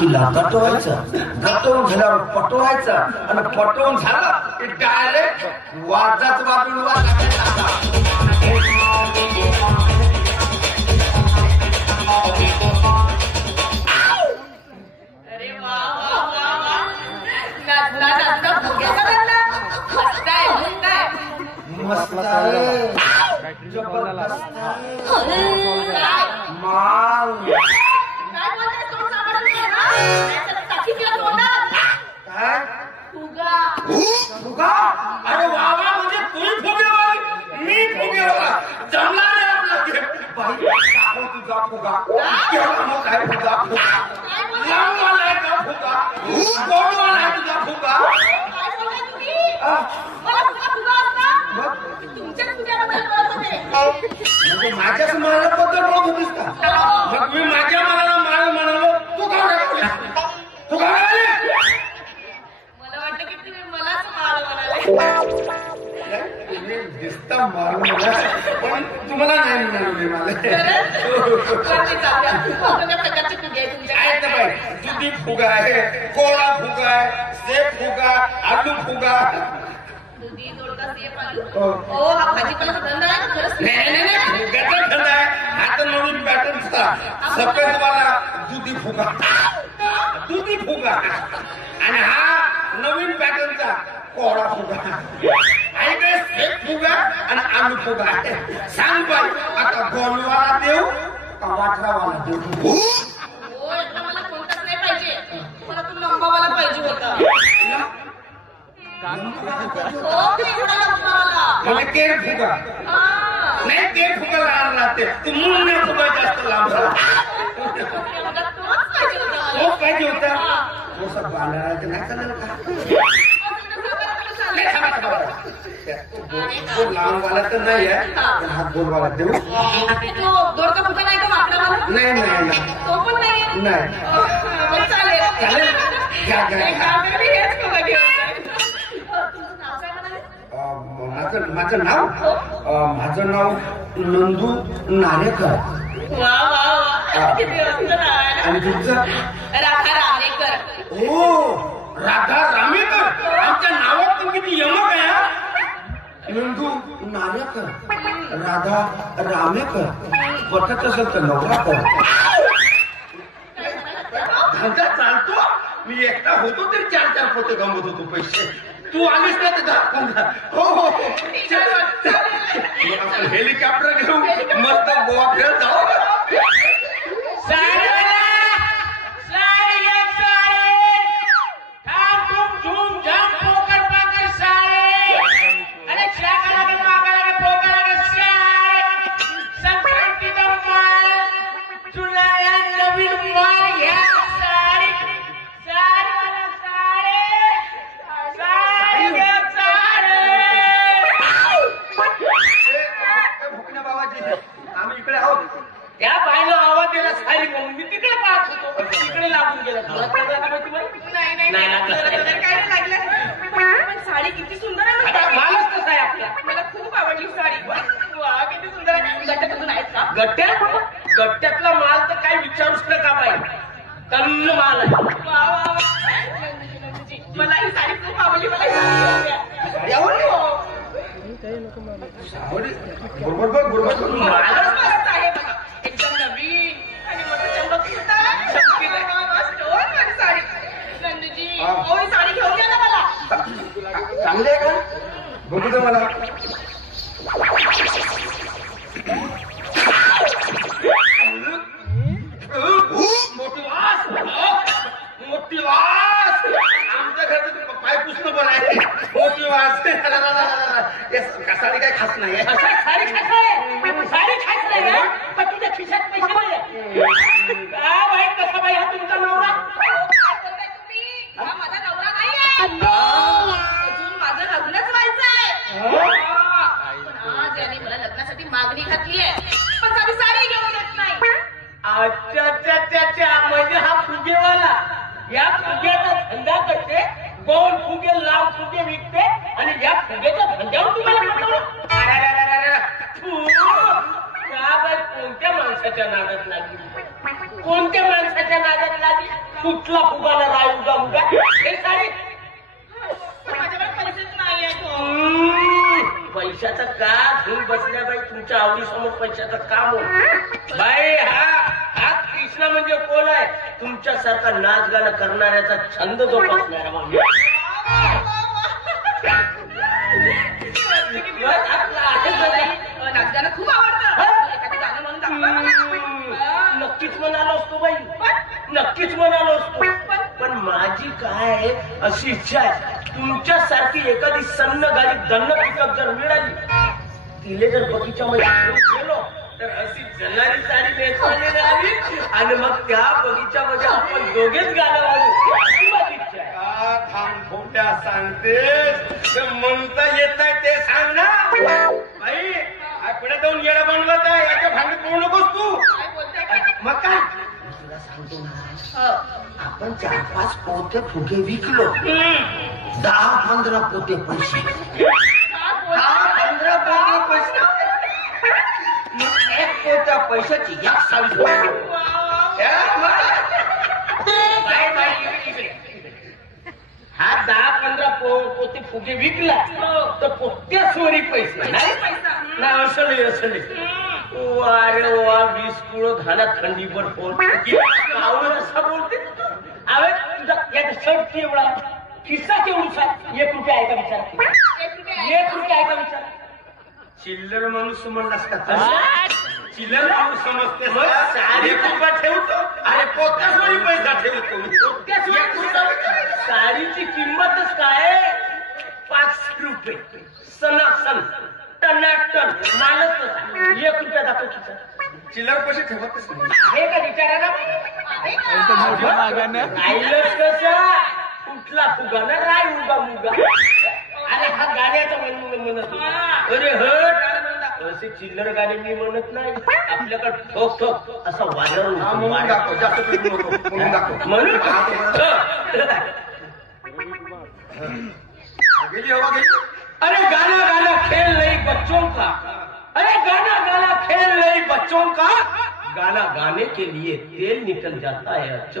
तिला गटवायचं, गटवून झाल्यावर पटवायचं आणि पटवून झालं की डायरेक्ट वाजाच वाजून अरे वा वा वा वा, नाचता नाचता फुग्याचा लागला. मस्त आहे, मस्त आहे, मस्त आहे, जबरदस्त माल. काय बोलतेस तोंड सांभाळून बोल ना. टाकी तुला तोंडात. काय फुगा. फुगा? अरे वा वा, म्हणजे तुम्ही फुगेवाली, मी फुगेवाला. जमला रे आपला खेळ. बाई, दाखव तुझा फुगा. केवढा मोठा आहे तुझा फुगा. लांबवाला आहे का फुगा? गोडवाला आहे तुझा फुगा. काय बोलताय तुम्ही? मला फुगा फुगा असता. तुमच्याच फुग्याबद्दल बोलत होते. म्हणजे माझ्याच मालाबद्दल बोलत होतीस का? मग मी माझ्या मालाला माल म्हणालो, तू का म्हणाली? तू का म्हणाली? मला वाटतं की तुम्ही मलाच माल म्हणाले. तुम्ही दिसता माल मला, पण तुम्हाला नाही म्हणाले मला. कोणत्या प्रकारचे फुगे आहे तुमच्या? आहेत ना बाई, दुधी फुगा आहे, कोळा फुगा आहे, सेब फुगा, आलू फुगा. दुधी दोडका सेब आलू. हो, हा भाजीपाला धंदा आहे. खरंच नाही, फुग्याचा धंदा आहे. आता नवीन पॅटर्नचा सफेदवाला दुधी फुगा, दुधी फुगा. आणि हा नवीन पॅटर्नचा कोळा फुगा. आणि सेब फुगा आणि आलू फुगा. सांग बाई, आता गोलवाला देऊ का वाटरावाला देऊ? हो, यातला मला कोणताच नाही पाहिजे. मला तो लंबावाला पाहिजे होता. हो, केवढा लंबावाला. मला केर फुगा. नाही, केर फुगा लहान राहते, तू मुंग्या फुगा जास्त लांब राहते. तोच पाहिजे होता. तो पाहिजे होता. तो सब बांधायचं नाही चालेल का? लांबवाला तर नाही आहे, पण हा गोलवाला देऊ. तो दोडका फुगा नाही का वाकडावाला? नाही, तो पण नाही. नाही. चालेल चालेल. घ्या. मी हेच फुगा घेऊन. तुमचं नाव काय म्हणाले? माझं नाव नंदू नारेकर. वा वा वा, किती मस्त नाव आहे. आणि तुमचं? राधा रामेकर. हो, राधा रामेकर. आमच्या नावात तर किती यमक आहे. नंदू नारेकर, राधा रामेकर. पटत असेल तर नवराकर. धंदा चालतो. मी एकटा होतो तरी 4 पोते गमवत होतो पैसे. तू आलीस ना तर हो. आपण हेलिकॉप्टर घेऊ, मस्त गोवा फिरत जाऊ. आम्ही इकडे आहोत. त्या बायला आवाज दिला सारी म्हणून मी तिकडे पाहत होतो, तिकडे लागून गेला. काय लागलं. पण साडी किती सुंदर आहे. मालच कसा आहे आपला. मला खूप आवडली साडी. वा, किती सुंदर आहे. गट्ट्यातून आहेत का? गट्ट्यातला माल तर काय विचारूच नका बाई. तल्ल माल आहे. वा वा वा, मला ही साडी खूप आवडली. मला ही आवडली. बरोबर मालच आहे बघा. एकदम नवीन आणि मस्त चमकत आहे. माझी साडी. नंदूजी, हो, ही साडी घेऊन या ना मला. चांगली आहे का? बघू दे मला. मोठी वास. आमच्या घरात पाय पुसणं पण आहे. मोठी वास. साडी काय खास नाही. साडी खायच नाही. पण तुझ्या खिशात पैसे नाही. काय बाई, कसा बाई हा तुमचा नवरा? काय बोलताय तुम्ही? हा माझा नवरा नाही आहे. अजून माझं लग्नच व्हायचंय. पण आज याने मला लग्नासाठी मागणी घातली आहे, पण साधी साडी घेऊन येत नाही. अच्छा, म्हणजे हा फुगेवाला. या फुग्याचा धंदा करते, गोल फुगे, लाल फुगे विकते आणि या फुग्याच्या धंद्यावर तुम्हाला कोणत्या माणसाच्या नादात लागली? कोणत्या माणसाच्या नादात लागली? कुठला फुगाला राय उगा मुगा हे साडी माझ्याकडे पैसेच नाहीये पैशाचा का घेऊन बसल्या बाई तुमच्या आवडीसमोर पैशाचा का बोल बाई हा कृष्णा म्हणजे कोण आहे तुमच्यासारखा नाच गाणं करणाऱ्याचा छंद जोपासणारा म्हणजे नाचगाणं खूप आवडतं एखादं गाणं म्हणून दाखवा. नक्कीच म्हणालो असतो बाई नक्कीच म्हणालो असतो पण माझी काय अशी इच्छा आहे तुमच्यासारखी एखादी सन्न गाडी दन्न पिकअप जर मिळाली तिले जर बगीच्यामध्ये गेलो तर अशी जनारी साडी नेसवाली राहावी आणि मग त्या बगीच्यामध्ये आपण दोघेच गाणं वाजू अशी माझी इच्छा आहे. थांब खोट्या सांगतेस म्हणता येत नाही ते सांग ना बाई पुढे जाऊन येडा बनवत आहे याच्या भांडीत पडू नकोस तू काय बोलताय? मग काय तुला सांगतो ना आपण 4-5 पोते फुगे विकलो 10-15 पोते पैसे 10-15 पोते पैसे मग एक पोत्या पैशाची एक साडी हा 10-15 पोते फुगे विकला तर पोत्या सोरी पैसे नाही नाही असं नाही असं नाही वारे वा 20 किलो धाना थंडीवर फोन आवड असं बोलते अरे तुझा याचा शर्ट केवढा किस्सा केवढा 1 रुपया आहे का विचार 1 रुपया आहे का विचार चिल्लर माणूस म्हणलास का चिल्लर माणूस समजते साडी रुपया ठेवतो अरे पोत्या सोडी पैसा ठेवतो साडीची किंमतच काय 5 रुपये सणासण टनाटन मालच 1 रुपया दाखव चिल्लर पैसे ठेवतच नाही आहे का विचारायला राहिलंच कसं कुठला फुगा ना राय उगा मुगा अरे हा गाण्याचा म्हणत अरे हट असे चिल्लर गाणे मी म्हणत नाही आपल्याकडे ठोक ठोक असा वादळ म्हणून अरे गाना गाना खेल नहीं बच्चों का अरे गाना गाना खेल नहीं बच्चों का गाना गाने के लिए तेल निकल जाता है अच्छो